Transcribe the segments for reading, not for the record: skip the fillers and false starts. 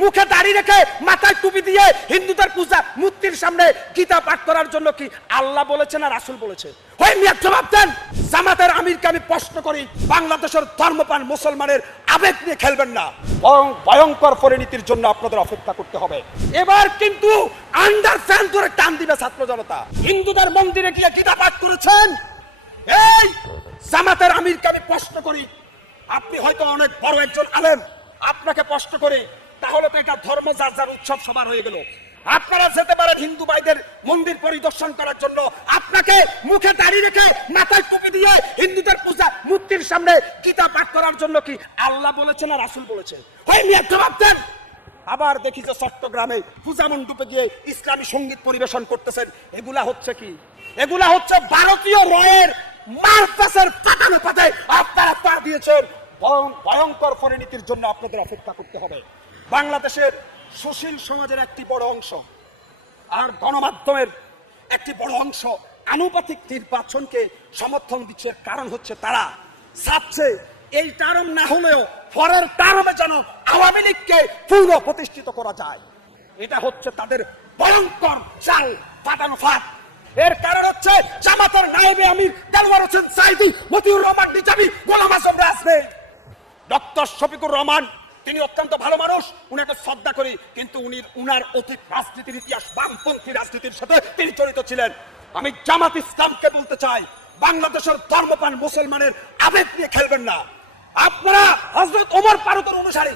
মুখে দাড়ি রেখে মাথায় টুপি দিয়ে হিন্দুদের পূজা মূর্তির সামনে গীতা পাঠ করার জন্য কি আল্লাহ বলেছে না রাসূল বলেছে? ওই মিয়া জবাব দেন। জামাতের আমিরকে আমি প্রশ্ন করি, বাংলাদেশের ধর্মপ্রাণ মুসলমানের আবেগ নিয়ে খেলবেন না। ভয়ঙ্কর পরিণতির জন্য আপনাদের অপেক্ষা করতে হবে। এবার কিন্তু আন্ডার ফ্যান ধরে টান দিবে ছাত্র জনতা। হিন্দুদের মন্দিরে গিয়ে গীতা পাঠ করেছেন। এই জামাতের আমিরকে আমি প্রশ্ন করি, আপনি হয়তো অনেক বড় একজন আলেম, আপনাকে প্রশ্ন করি, তাহলে তো এটা ধর্ম যার যার উৎসব সবার হয়ে গেল। আপনারা যেতে পারেন হিন্দু ভাইদের মন্দির পরিদর্শন করার জন্য, আপনাকে মুখে দাড়ি রেখে মাথায় টুপি দিয়ে হিন্দুদের পূজা মূর্তির সামনে গীতা পাঠ করার জন্য কি আল্লাহ বলেছে না রাসূল বলেছে? ওই মিয়া জবাব দেন। আবার দেখি যে চট্টগ্রামে পূজা মণ্ডপে গিয়ে ইসলামী সঙ্গীত পরিবেশন করতেছেন। এগুলা হচ্ছে কি? এগুলা হচ্ছে ভারতীয় রয়ের মারপ্যাসের পাতানো পাতায় আপনারা পা দিয়েছেন। ভয়ঙ্কর পরিণতির জন্য আপনাদের অপেক্ষা করতে হবে। বাংলাদেশের সুশীল সমাজের একটি বড় অংশ আর গণমাধ্যমের একটি বড় অংশ আনুপাতিক নির্বাচনকে সমর্থন দিচ্ছে। কারণ হচ্ছে তারা চাচ্ছে এই টার্ম না হলেও পরের টার্মে যেন আওয়ামী লীগকে পুনঃ প্রতিষ্ঠিত করা যায়। এটা হচ্ছে তাদের ভয়ঙ্কর চাল পাতানো ফাঁদ। এর কারণ হচ্ছে জামাতের নায়েবে আমির দেলোয়ার হোসেন সাঈদী, মতিউর রহমান নিজামী, গোলাম আযম রাজভী, ডক্টর শফিকুর রহমান, তিনি অত্যন্ত ভালো মানুষ, উনাকে শ্রদ্ধা করি, কিন্তু উনার অতীত রাজনীতির ইতিহাস বামপন্থী রাজনীতির সাথে তিনি জড়িত ছিলেন। আমি জামাত ইসলামকে বলতে চাই, বাংলাদেশের ধর্মপ্রাণ মুসলমানের আবেগ নিয়ে খেলবেন না। আপনারা হযরত ওমর ফারুকের অনুসারী।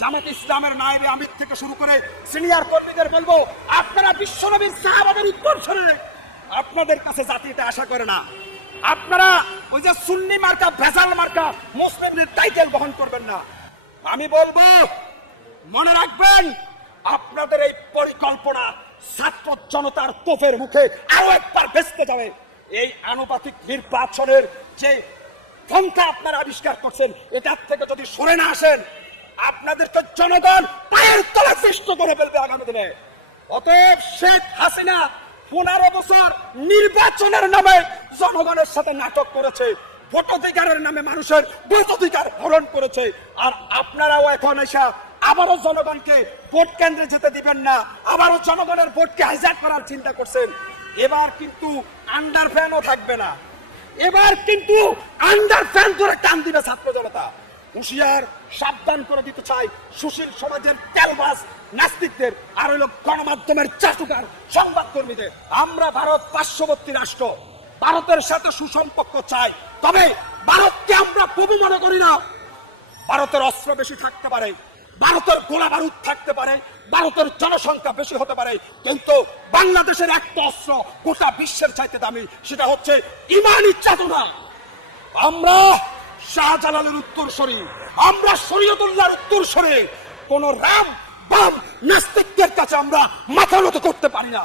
জামাত ইসলামের নায়েবে আমির থেকে শুরু করে সিনিয়র কর্মীদের বলবো, আপনারা বিশ্বনবীর সাহাবাদের উত্তরসূরি। আপনাদের কাছে জাতি এটা আশা করে না। আপনারা ওই যে সুন্নি মার্কা, ভেজাল মার্কা মুসলিমদের টাইটেল বহন করবেন না। আমি বলবো, মনে রাখবেন, আপনাদের এই পরিকল্পনা ছাত্র জনতার তোপের মুখে আরো একবার ভেস্তে যাবে। এই আনুপাতিক নির্বাচনের যে পন্থা আপনারা আবিষ্কার করছেন, এটার থেকে যদি সরে না আসেন, আপনাদেরকে জনগণ পায়ের তলায় পিষ্ট করে ফেলবে আগামী দিনে। অতএব শেখ হাসিনা 15 বছর নির্বাচনের নামে জনগণের সাথে নাটক করেছে, ভোটাধিকারের নামে মানুষের ভোটাধিকার হরণ করেছে। আর আপনারাও এখন এসে আবারও জনগণকে ভোট কেন্দ্রে যেতে দিবেন না, আবারও জনগণের ভোটকে হাইজ্যাক করার চিন্তা করছেন। এবার কিন্তু আন্ডার ফ্যানও থাকবে না। এবার কিন্তু আন্ডার ফ্যান ধরে টান দিবে ছাত্র জনতা। হুঁশিয়ার, সাবধান করে দিতে চাই সুশীল সমাজের তেলবাজ নাস্তিকদের আর হইল গণমাধ্যমের চাটুকার সংবাদ কর্মীদের। আমরা ভারত পার্শ্ববর্তী রাষ্ট্র, ভারতের সাথে সুসম্পর্ক চাই, তবে ভারতকে আমরা প্রভু মনে করি না। ভারতের অস্ত্র বেশি থাকতে পারে, ভারতের গোলা বারুদ থাকতে পারে, ভারতের জনসংখ্যা বেশি হতে পারে, কিন্তু বাংলাদেশের একটা অস্ত্র গোটা বিশ্বের চাইতে দামি, সেটা হচ্ছে ইমানি চেতনা। আমরা শাহজালালের উত্তরসূরি, আমরা শরীয়তুল্লাহর উত্তরসূরি। কোন রাম বাম নাস্তিকদের কাছে আমরা মাথা নত করতে পারি না।